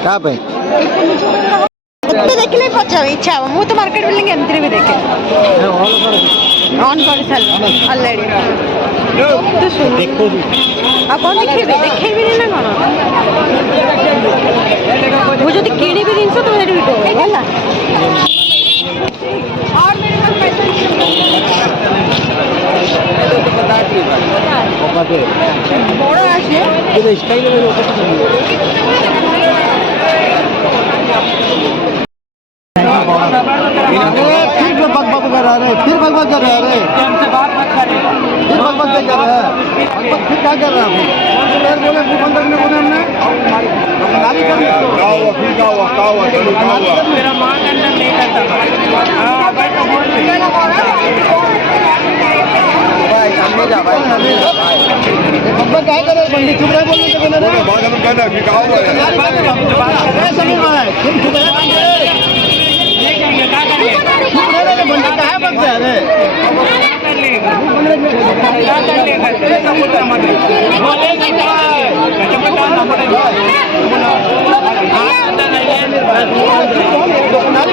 कहाँ पे देखले पचाव इच्छा हम तो मार्केट बिल्डिंग एमती भी देखे ऑन कर साल ऑलरेडी तो सुन देखो आपण देखेबे देखेबे ना कोन वो जदी किणी भी जिंस तो हेडी वीडियो होला और मेरे पास पैसा বড় আসে ये स्टाइल में लोग फिर बकबक कर रहा है फिर बकबक कर रहा है फिर बकबक कर रहा है बकबक फिर क्या कर रहा है फिर बोले फिर बंद करने बोले हमने गाली कर मेरा मां के अंदर नहीं करता हां भाई तो बोल भाई सामने जा भाई बकबक क्या कर रहा है बंदी चुप रहे बोलने के बिना रे बाद हम कहना कि कहां है समीर भाई तुम चुप रहे क्या करेंगे बंदी कहाँ बक जा रहे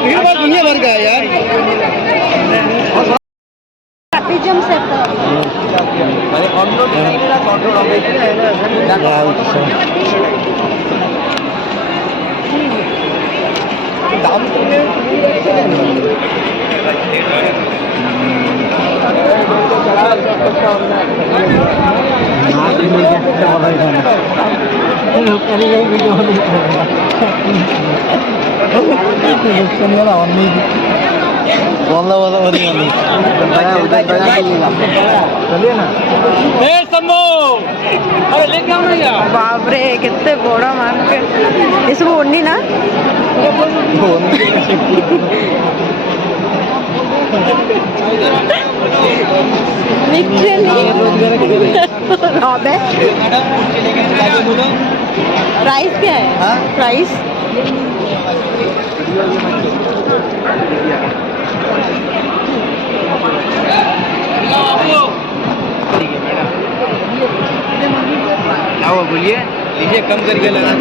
भीड़ भाड़ दुनिया भर का है यार दाम बापरे केते बड़ा मार्केट ये सब ओनी ना प्राइस क्या है प्राइस आओ बोलिए लीजिए कम करके लगा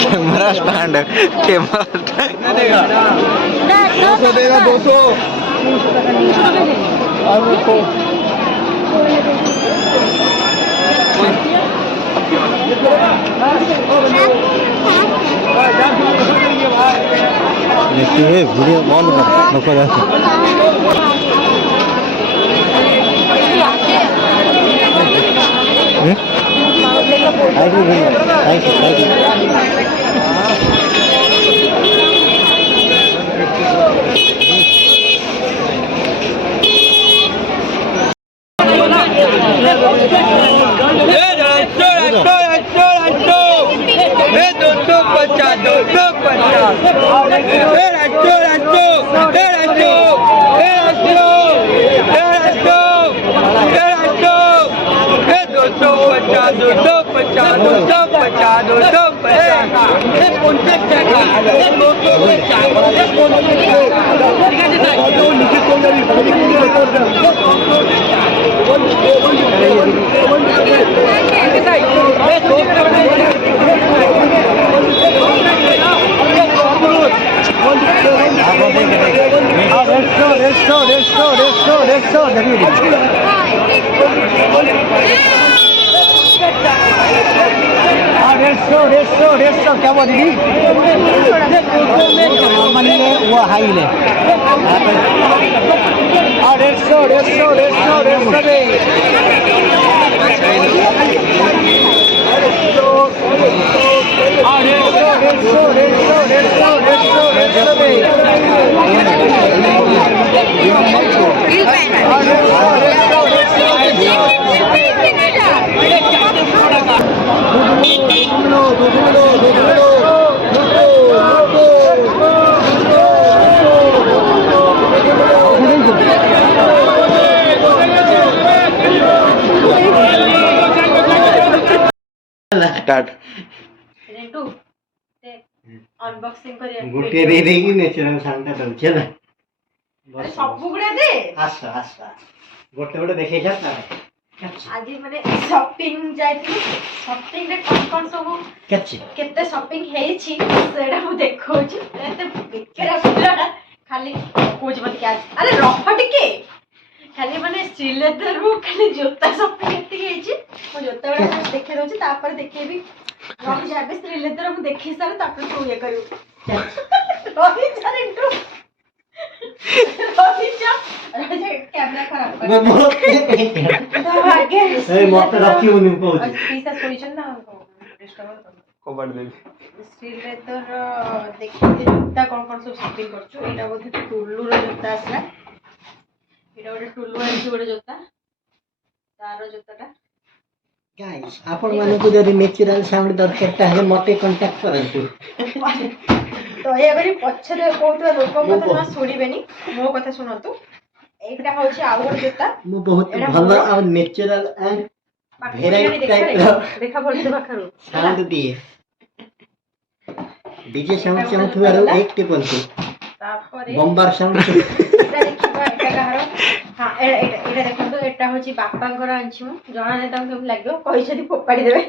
कैमरा स्टैंड कैमरा देगा 200 देखिए वीडियो बंद कर नको जाते क्या हुआ दीदी वो हाई ले 150 150 150 स्टार्ट अनबॉक्सिंग करिया गोटे दे देगी नेचुरल साउंड टा दउछ ना अरे सब गुडे दे आस गोटे गोटे देखै छता आज माने शॉपिंग जाइती शॉपिंग रे कौन सब केछि केते शॉपिंग हेछि सेडा मु देखौ छु एते बिकेरा पिलाडा खाली कोज मत क्या अरे रफ टिके खाली माने श्रीलेदर रो खाली जोता शॉपिंग एते हेछि मु जोता बडा देखे दउछि तापर देखेबी रह जाबे श्रीलेदर मु देखि सारे तापर तू ये करू रही सारे इंट्रो रही जा कैमरा खराब कर मैं आगे ए मत रखी उनी कहू पीसा सोइछन ना डिस्टर्ब कबाड़ देबी श्रीलेदर देखिए जूता कौन सब शॉपिंग करछु एटा बोधे टुल्लू रो जूता आसला एटा गोटे टुल्लू आछि गोटे जूता तारो जूताटा गाइस आपण माने को जदी नेचुरल साउंड दरकार ताहे मते कांटेक्ट करंतु तो ये बरी पछरे कोउतो लोक कथा ना सुनिबेनी मो कथा सुनतु एटा होछि आउ गोटे जूता मु बहुत भलो आ नेचुरल एंड भेराइटी टाइप देखा बोल से बखरु साउंड दिए डीजे साउंड चमथुआरो एक टिपल से तापरे बम्बार साउंड एटा देखिबा एटा कहारो हां एटा देखंतु एटा होछि बापांकर आंछि मु जणा ने ताम केम लाग्यो कहि छथि फोपाडी देबे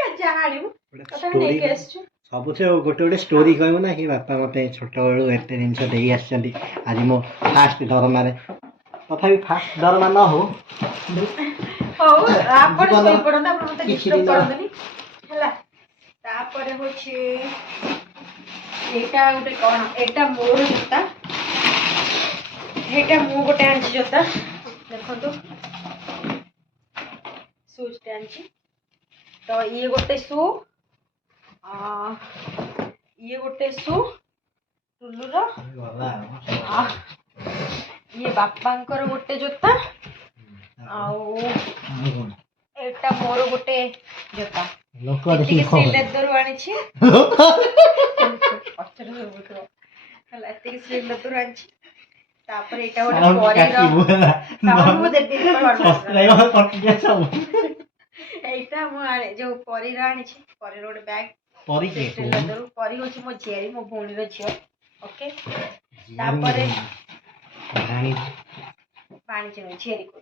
का जाहाणी मु कथा नै केस छु सब से गोटे गोटे स्टोरी कहबो ना कि बापा मते छोट बेलू एते जिनस देई आछंती आज मो फास्ट दरमा रे तथापि फास्ट दरमा न हो हो आपण सोई पडना आपण मते डिस्टर्ब करदनी हला तापरे होछि एटा गोटे कोन एटा मोर जूता एटा मु गोटे आंछि जूता देखंतु शूज आंछि तो ये गोटे शू ये गोटे शू टुल्लू ये बापांकर गोटे जूता आउ एटा मोर गोटे जूता लोक देखि खो श्रीलेदर आनी छी पछर होबो हला एते श्रीलेदर आनी छी तापर एटा गोटे परीर साउंड मु देबी सब्सक्राइबर कट जे सब एटा मु आने जो परीर आनी छी परीर गोटे बैग परी के श्रीलेदर परी होची मो झियारी मो भौणी रो झियो ओके तापर रानी पानी चनो झियारी को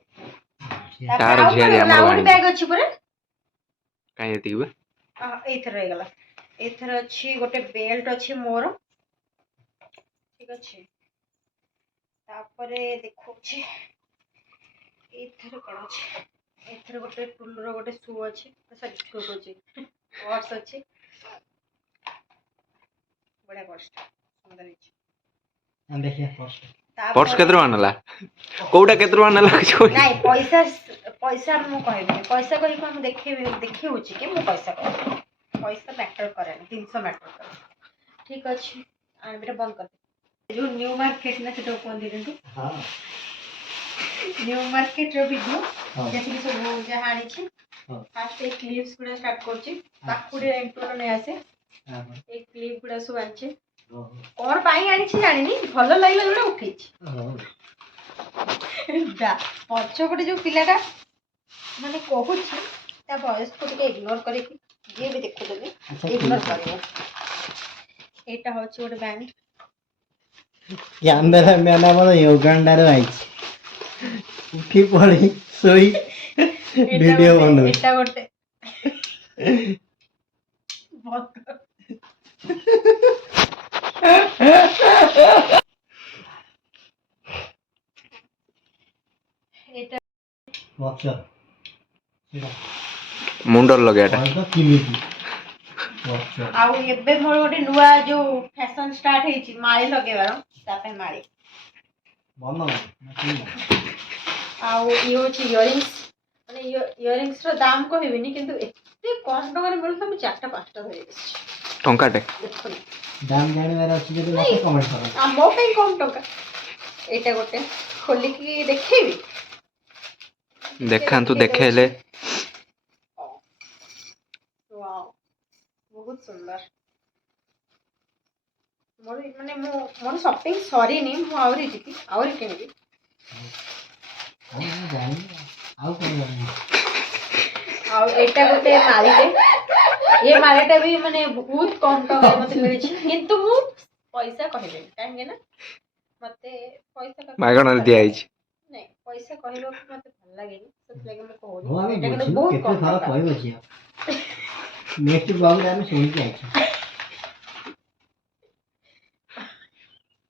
तार झियारी हमर लाउड वाणी बैग अछि परे काई देतिबे एथर रह गला एथर अछि गोटे बेल्ट अछि मोर ठीक अछि तापरे देखौ छी एथर कोन अछि एथर गोटे टुल्लू रो गोटे शू अछि सॉरी शू अछि पर्स अछि बड़ा पर्स सुंदर अछि हम देखिए फर्स्ट पर्स केतरो आनला कोउटा केतरो आनला छ नाही पैसा पैसा मु कहबे पैसा कहि हम देखि होछि कि मु पैसा कहबे पैसा मैटर करे 300 मैटर करे ठीक अछि आन बेटा बंद कर जो न्यू मार्केट ना सेटा कोन दिरंतु हां न्यू मार्केट रो वीडियो हां जैसे कि सब जहां आनी छी हां फास्ट एक क्लिप्स गुडा स्टार्ट करछि ताकुडे इंट्रो नै आसे हां एक क्लिप गुडा सब आनछि कोन पाई आनी छी जानिनी भलो लागला गुडा उठै छी दा पछो पटे जो पिलाटा माने कहू छी ता वॉइस को टिके इग्नोर करे कि जे भी देखो देबे इग्नोर करियो एटा होछि गोटे बैंड कैमरा मैन हमर युगांडा रे आइछ उठी पड़ी सोई वीडियो बन एटा गोटे बहुत एटा वाचा मुंडर लगाटा तो किमिति वाचा आउ एबे मोर गोटे नुआ जो फैशन स्टार्ट हेछि माळी लगेबार तापे माळी बन आउ ई होछि इयरिंग्स ମାନେ ଇୟରିଙ୍ଗସ୍ ର ଦାମ କହିବିନି କିନ୍ତୁ ଏତେ କମ ଟଙ୍କାରେ ମିଳୁଥିଲା ମୁଁ 4ଟା 5ଟା ଧରି ଆସିଛି। ଟଙ୍କାଟେ ଦେଖୁନି ଦାମ ଜାଣିବାର ଅଛି ଯଦି ମତେ କମେଣ୍ଟ କର। ମୋ ପାଇଁ କମ ଟଙ୍କା। ଏଇଟା ଗୋଟେ ଖୋଲିକି ଦେଖେଇବି। ଦେଖାନ୍ତୁ ଦେଖେଇ ଦେଖେଇଲେ। ଦଉଛି। ୱାଓ ବହୁତ ସୁନ୍ଦର। ମୋର ସପିଂ ସରିନି, ମୁଁ ଆହୁରି ଯିବି, ଆହୁରି କିଣିବି। ଆଉ କଣ ଜାଣିବି? ଆଉ ଏଇଟା ଗୋଟେ ମାଳିଟେ। ଏ ମାଳିଟା ବି ମାନେ ବହୁତ କମ ଟଙ୍କାରେ ମତେ ମିଳିଛି, କିନ୍ତୁ ମୁଁ ପଇସା କହିବିନି କାହିଁକି ନା ମତେ ପଇସା କଥା ଭଲ ମାଗଣାରେ ଦିଆ ଲାଗେନି। ହେଇଛି। ନାଇଁ ପଇସା କହିବାକୁ ମତେ ଭଲ ଲାଗେନି, ସେଥିଲାଗି ମୁଁ କହୁନି। ହଁ ଆମେ ଏଇଟା କିନ୍ତୁ ବୁଝିବୁ ବହୁତ କେତେ କମ ଥର ଟଙ୍କା। କହିବ ଝିଅ। ନେକ୍ସଟ ବ୍ଲଗରେ ଆମେ ଶୁଣିକି ଆଇଛୁ।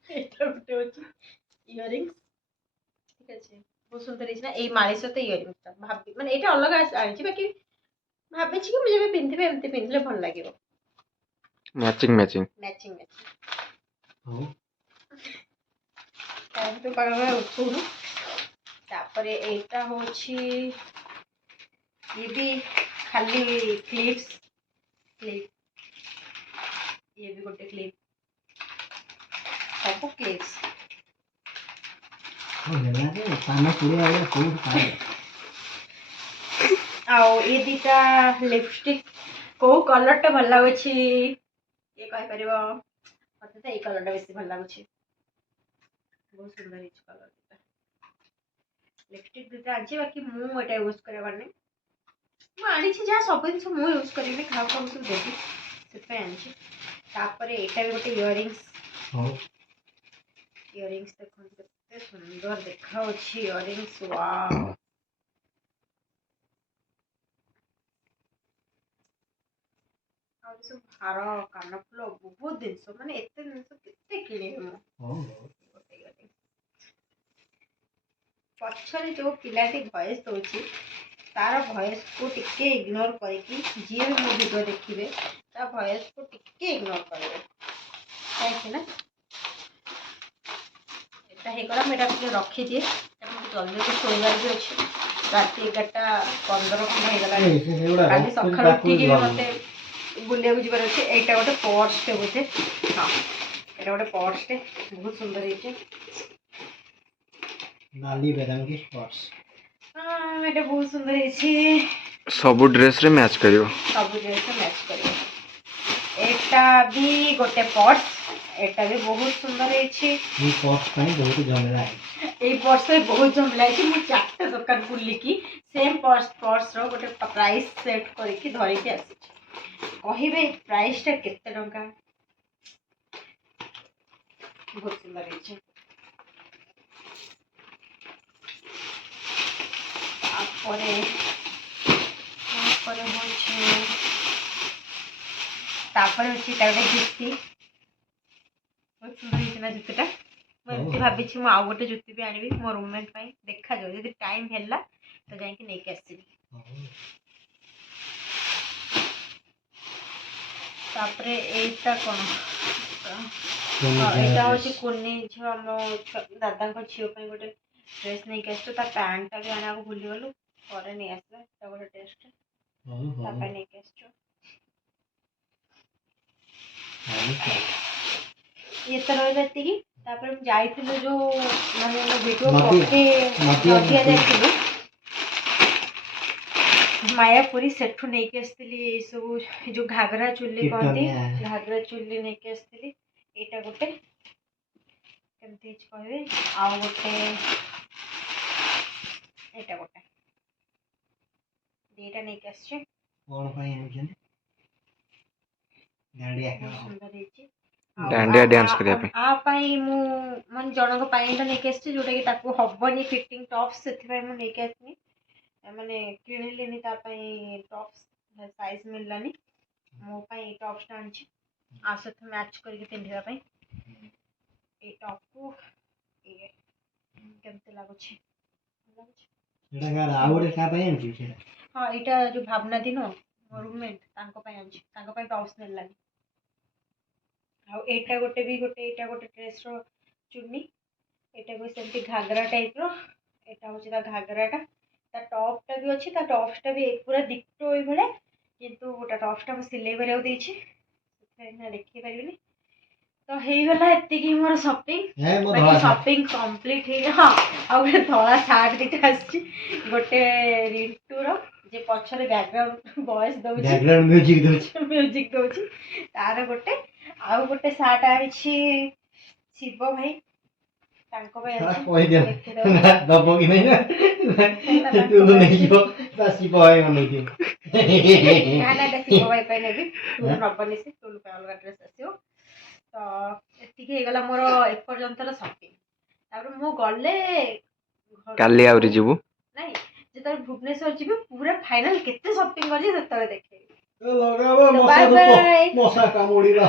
ଏଇଟା ଗୋଟେ ହଉଛି ଇୟରିଙ୍ଗସ୍। ঠিক আছে ବହୁତ ସୁନ୍ଦର ହେଇଛି ନା ଏଇ ମାଳି ସହିତ ଇୟରିଙ୍ଗସଟା ଭାବି ମାନେ ଏଇଟା ଅଲଗା ଆଣିଛି ବାକି ଭାବିଛି କି ମୁଁ ଯେବେ ପିନ୍ଧିବି ଏମିତି ପିନ୍ଧିଲେ ଭଲ ଲାଗିବ। Matching matching. Matching matching. ହଉ କାହିଁକି ପାଗଳ ଉଠୁନୁ। ତାପରେ ଏଇଟା ହଉଛି ଇଏ ବି ଖାଲି କ୍ଲିପ୍ସ କ୍ଲିପ୍। ଇଏ ବି ଗୋଟେ କ୍ଲିପ୍। ସବୁ କ୍ଲିପ୍ସ। ପାନ ପୁଡ଼ିଆ ବେଳେ କୋଉଠୁ ପାଇଲ? ଆଉ ଏ ଦିଟା ଲିପଷ୍ଟିକ୍ କୋଉ କଲରଟା ଭଲ ଲାଗୁଛି କିଏ କହିପାରିବ? ମତେ ତ ଏଇ କଲରଟା ବେଶୀ ଭଲ ଲାଗୁଛି। ବହୁତ ସୁନ୍ଦର ହେଇଛି କଲର ଦିଟା। ଲିପଷ୍ଟିକ୍ ଦିଟା ଆଣିଛି ବାକି ମୁଁ ଏଇଟା ୟୁଜ୍ କରିବାର ନାହିଁ। ମୁଁ ଆଣିଛି ଯାହା ସବୁ ଜିନିଷ ମୁଁ ୟୁଜ୍ କରିବି, କାହାକୁ କାହାକୁ ସବୁ ଦେବି, ସେଥିପାଇଁ ଆଣିଛି। ତାପରେ ଏଇଟା ବି ଗୋଟେ ଇୟରିଙ୍ଗସ୍। ହଉ ଇୟରିଙ୍ଗସ୍ ଦେଖନ୍ତୁ କେତେ ସୁନ୍ଦର ଦେଖାଯାଉଛି ଇୟରିଙ୍ଗସ୍। ୱାଓ। ଆଉ ସବୁ ହାର କାନଫୁଲ ବହୁତ ଜିନିଷ, ମାନେ ଏତେ ଜିନିଷ କେତେ କିଣିବି ମୁଁ। ହଉ ପଛରେ ଯୋଉ ପିଲାଟି ଭଏସ୍ ଦଉଛି ତାର ଭଏସ୍କୁ ଟିକେ ଇଗ୍ନୋର କରିକି ଯିଏ ବି ମୋ ଭିଡ଼ିଓ ଦେଖିବେ ତା ଭଏସ୍କୁ ଟିକେ ଇଗ୍ନୋର କରିବେ, କାହିଁକି ନା এটা ହେଇଗଲା। ମୁଁ ଏଇଟା ଟିକେ ରଖିଦିଏ କାରଣ ଜଲ୍ଦି ଶୋଇବାର ବି ଅଛି। ରାତି 11:15 ଖଣ୍ଡେ ହେଇଗଲାଣି। କାଲି ସକାଳୁ ଉଠିକି ବି ମୋତେ ବୁଲିବାକୁ ଯିବାର ଅଛି। ଏଇଟା ଗୋଟେ ପର୍ସଟେ ବୋଧେ, ହଁ ଏଇଟା ଗୋଟେ ପର୍ସଟେ ବହୁତ ସୁନ୍ଦର ହେଇଛି। ନାଲି ବେରଙ୍ଗି ପର୍ସ। ଏଇଟା ବହୁତ ସୁନ୍ଦର ହେଇଛି। ସବୁ ଡ୍ରେସରେ ମ୍ୟାଚ୍ କରିବ। ସବୁ ଡ୍ରେସରେ ମ୍ୟାଚ୍ କରିବ। ଏଇଟା ବି ଗୋଟେ ପର୍ସ, ଏଇଟା ବି ବହୁତ ସୁନ୍ଦର ହେଇଛି। এই পর্স ପାଇଁ ବହୁତ ଝାমেଲା ହେଇଛି। ଏଇ ପର୍ସରେ ବହୁତ ଝାମେଲା ହେଇଛି। ମୁଁ 4ଟା ଦୋକାନ ବୁଲିକି ସେମ୍ ପର୍ସର ଗୋଟେ ପ୍ରାଇସ୍ ସେଟ୍ କରିକି ଧରିକି ଆସିଛି। କହିବେ ପ୍ରାଇସ୍ଟା କେତେ ଟଙ୍କା? ବହୁତ ସୁନ୍ଦର ହେଇଛି। ତାପରେ ହଉଛି ତା ଗୋଟେ ଜୁତି। ବହୁତ ସୁନ୍ଦର ହେଇଛି ନା ଜୁତିଟା। ମୁଁ ଏମିତି ଭାବିଛି ମୁଁ ଆଉ ଗୋଟେ ଜୁତି ବି ଆଣିବି ମୋ ରୁମମେଟ୍ ପାଇଁ। ଦେଖାଯାଉ ଯଦି ଟାଇମ୍ ହେଲା ତ ଯାଇକି ନେଇକି ଆସିବି। ତାପରେ ଏଇଟା କ'ଣ? ଏଇଟା ହଉଛି କୁନି ଝିଅ, ଆମ ଦାଦାଙ୍କ ଝିଅ ପାଇଁ ଗୋଟେ ଡ୍ରେସ୍ ନେଇକି ଆସିଛୁ। ତା ପ୍ୟାଣ୍ଟଟା ବି ଆଣିବାକୁ ଭୁଲିଗଲୁ, ପରେ ନେଇ ଆସିବା। ଏଇଟା ଗୋଟେ ଡ୍ରେସ୍ଟେ ତା ପାଇଁ ନେଇକି ଆସିଛୁ। ଇଏ ତ ରହିଲା ଏତିକି। ତାପରେ ମୁଁ ଯାଇଥିଲୁ ଯୋଉ ମାନେ ମୋ ଭିଡ଼ିଓ ନଦିଆ ଯାଇଥିଲୁ ମାୟାପୁରୀ, ସେଠୁ ନେଇକି ଆସିଥିଲି ଏଇସବୁ ଯୋଉ ଘାଗରା ଚୁଲି କହନ୍ତି, ଘାଗରା ଚୁଲି ନେଇକି ଆସିଥିଲି। ଏଇଟା ଗୋଟେ କେମିତି ହେଇଛି କହିବେ। ଆଉ ଗୋଟେ ଏଇଟା ଗୋଟେ ଦିଟା ନେଇକି ଆସିଛି। କ'ଣ ପାଇଁ ଆଣିଛନ୍ତି? ବହୁତ ସୁନ୍ଦର ହେଇଛି। ଦାଣ୍ଡିଆ ଡ୍ୟାନ୍ସ କରିବା ପାଇଁ। ଆ ପାଇଁ ମୁଁ ମାନେ ଜଣଙ୍କ ପାଇଁ ତ ନେଇକି ଆସିଛି, ଯୋଉଟାକି ତାକୁ ହବନି ଫିଟିଂ ଟପ୍ସ, ସେଥିପାଇଁ ମୁଁ ନେଇକି ଆସିନି। ମାନେ କିଣିଲିନି ତା ପାଇଁ ଟପ୍ସ, ସାଇଜ୍ ମିଳିଲାନି। ମୋ ପାଇଁ ଏଇ ଟପ୍ସଟା ଆଣିଛି ଆ ସହିତ ମ୍ୟାଚ୍ କରିକି ପିନ୍ଧିବା ପାଇଁ। ଏଇ ଟପ୍କୁ ଇଏ କେମିତି ଲାଗୁଛି? ଆଉ ଗୋଟେ କାହା ପାଇଁ ଆଣିଛୁ ସେଇଟା? ହଁ ଏଇଟା ଯୋଉ ଭାବନା ଦି ନୁହଁ ମୋ ରୁମମେଟ୍, ତାଙ୍କ ପାଇଁ ଆଣିଛି। ତାଙ୍କ ପାଇଁ ଟପ୍ସ ମିଳିଲାନି। ଆଉ ଏଇଟା ଗୋଟେ ଏଇଟା ଗୋଟେ ଡ୍ରେସ୍ର ଚୁନି। ଏଇଟା ବି ସେମିତି ଘାଗରା ଟାଇପ୍ର। ଏଇଟା ହେଉଛି ତା ଘାଗରାଟା। ତା ଟପ୍ଟା ବି ବି ଅଛି ତା ଟପ୍ସଟା ବି ପୁରା ଦିକ୍ଟୋ ଏଇଭଳିଆ କିନ୍ତୁ ଗୋଟେ ଟପ୍ସଟା ମୁଁ ସିଲେଇ କରିବାକୁ ଦେଇଛି ସେଥିପାଇଁ ଦେଖେଇ ପାରିବିନି ତ ହେଇଗଲା ଏତିକି ମୋର ସପିଂ ବାକି ସପିଂ କମ୍ପ୍ଲିଟ୍ ହେଇଗଲା ହଁ ଆଉ ଗୋଟେ ଧଳା ସାର୍ଟ ଦିଟା ଆସିଛି ଗୋଟେ ରିଣ୍ଟୁର ଯେ ପଛରେ ବ୍ୟାକଗ୍ରାଉଣ୍ଡ ଭଏସ୍ ଦଉଛି ମ୍ୟୁଜିକ୍ ଦଉଛି ତାର ଗୋଟେ ଆଉ ଗୋଟେ ସାର୍ଟ ଆଣିଛି ଶିବ ଭାଇ ତାଙ୍କ ପାଇଁ ଆଣିଛି ଦବ କି ନାହିଁ ନା ତୁ ନେଇଯିବ ତା ଶିବ ଭାଇ ବନେଇଥିବ ନା ନା ଏଟା ଶିବ ଭାଇ ପାଇଁ ନେବି ତୁ ନବନି ସେ ତୋ ପାଇଁ ଅଲଗା ଡ୍ରେସ୍ ଆସିବ ତ ଏତିକି ହେଇଗଲା ମୋର ଏପର୍ଯ୍ୟନ୍ତର ସପିଂ ତାପରେ ମୁଁ ଗଲେ କାଲି ଆହୁରି ଯିବୁ ନାଇଁ ଯେତେବେଳେ ଭୁବନେଶ୍ୱର ଯିବି ପୁରା ଫାଇନାଲ କେତେ ସପିଂ କରିଛି ସେତେବେଳେ ଦେଖେଇବି ଲଗାବ ମଶା କାମୁଡ଼ିଲା